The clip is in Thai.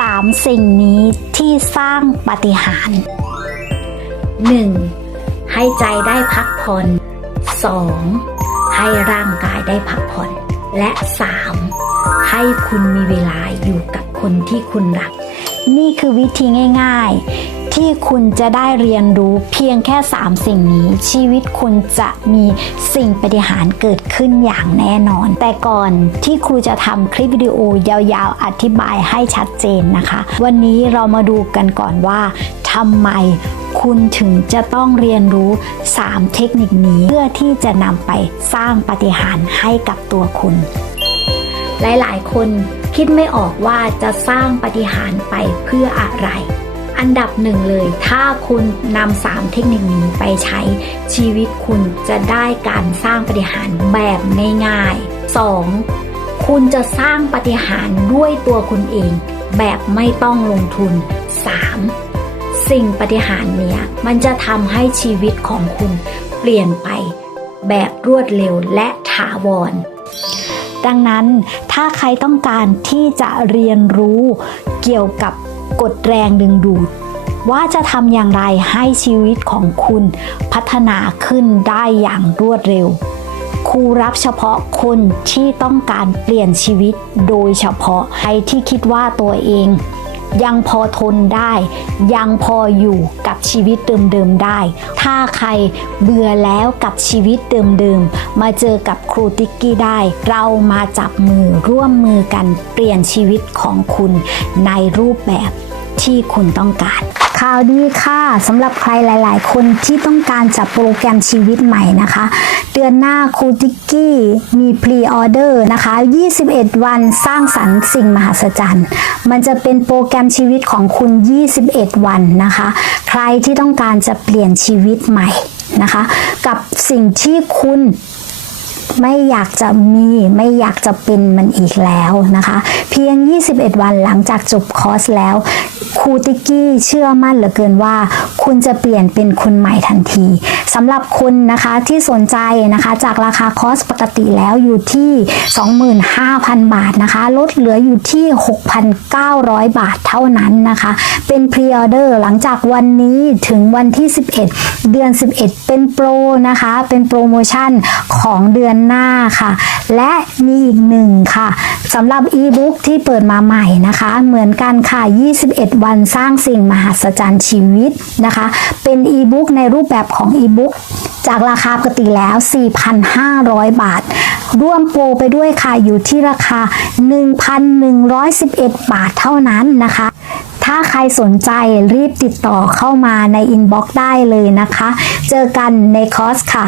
3สิ่งนี้ที่สร้างปาฏิหาริย์ 1. ให้ใจได้พักผ่อน 2. ให้ร่างกายได้พักผ่อน และ 3. ให้คุณมีเวลาอยู่กับคนที่คุณรัก นี่คือวิธีง่าย ๆ ที่คุณจะได้เรียนรู้เพียงแค่ 3 สิ่งนี้ ชีวิตคุณจะมีสิ่งปฏิหารเกิดขึ้นอย่างแน่นอน แต่ก่อนที่ครูจะทำคลิปวิดีโอยาวๆ อธิบายให้ชัดเจนนะคะ วันนี้เรามาดูกันก่อนว่าทำไมคุณถึงจะต้องเรียนรู้ 3 เทคนิคนี้เพื่อที่จะนำไปสร้างปฏิหารให้กับตัวคุณ หลายๆ คนคิดไม่ออกว่าจะสร้างปฏิหารไปเพื่ออะไร อันดับหนึ่งเลย ถ้าคุณนำสามเทคนิคนี้ไปใช้ชีวิตคุณจะได้การสร้างปฏิหารแบบง่ายๆ 2. คุณจะสร้างปฏิหารด้วยตัวคุณเอง แบบไม่ต้องลงทุน 3. สิ่งปฏิหารเนี้ยมันจะทำให้ชีวิตของคุณเปลี่ยนไป แบบรวดเร็วและถาวรดังนั้นถ้าใครต้องการที่จะเรียนรู้เกี่ยวกับ กฎแรงดึงดูด ว่าจะทำอย่างไรให้ชีวิตของคุณพัฒนาขึ้นได้อย่างรวดเร็ว ครูรับเฉพาะคนที่ต้องการเปลี่ยนชีวิตโดยเฉพาะใครที่คิดว่าตัวเอง ยังพอทนได้ ยังพออยู่กับชีวิตเดิมๆได้ ถ้าใครเบื่อแล้วกับชีวิตเดิมๆมาเจอกับครูติ๊กกี้ได้ เรามาจับมือร่วมมือกันเปลี่ยนชีวิตของคุณในรูปแบบที่คุณต้องการ ข่าวดีค่ะสำหรับใครหลาย ๆ คนที่ต้องการจับโปรแกรมชีวิตใหม่นะคะ เดือนหน้าครูติกกี้มีพรีออเดอร์นะคะ 21 วันสร้างสรรค์สิ่งมหัศจรรย์ มันจะเป็นโปรแกรมชีวิตของคุณ 21 วันนะคะ ใครที่ต้องการจะเปลี่ยนชีวิตใหม่นะคะ กับสิ่งที่คุณ ไม่อยากจะมีไม่อยากจะเป็นมันอีกแล้วนะคะ เพียง 21 วันหลังจากจบคอร์สแล้วครูติกกี้เชื่อมั่นเหลือเกินว่า คุณจะเปลี่ยนเป็นคนใหม่ทันทีสำหรับคุณนะคะที่สนใจนะคะ จากราคาคอร์สปกติแล้วอยู่ที่ 25,000 บาทนะคะลดเหลืออยู่ที่ 6,900 บาทเท่านั้นนะคะ เป็นพรีออเดอร์หลังจากวันนี้ถึงวันที่ 11 เดือน 11 เป็นโปรนะคะ เป็นโปรโมชั่นของเดือนนหน้าค่ะ และมีอีกหนึ่งค่ะสำหรับอีบุ๊กที่เปิดมาใหม่นะคะ เหมือนกันค่ะ 21 วันสร้างสิ่งมหัศจรรย์ชีวิตนะคะ เป็นอีบุ๊กในรูปแบบของอีบุ๊กจากราคาปกติแล้ว 4,500 บาท ร่วมโปรไปด้วยค่ะ อยู่ที่ราคา 1,111 บาทเท่านั้นนะคะ ถ้าใครสนใจรีบติดต่อเข้ามาในอินบ็อกซ์ได้เลยนะคะ เจอกันในคอร์สค่ะ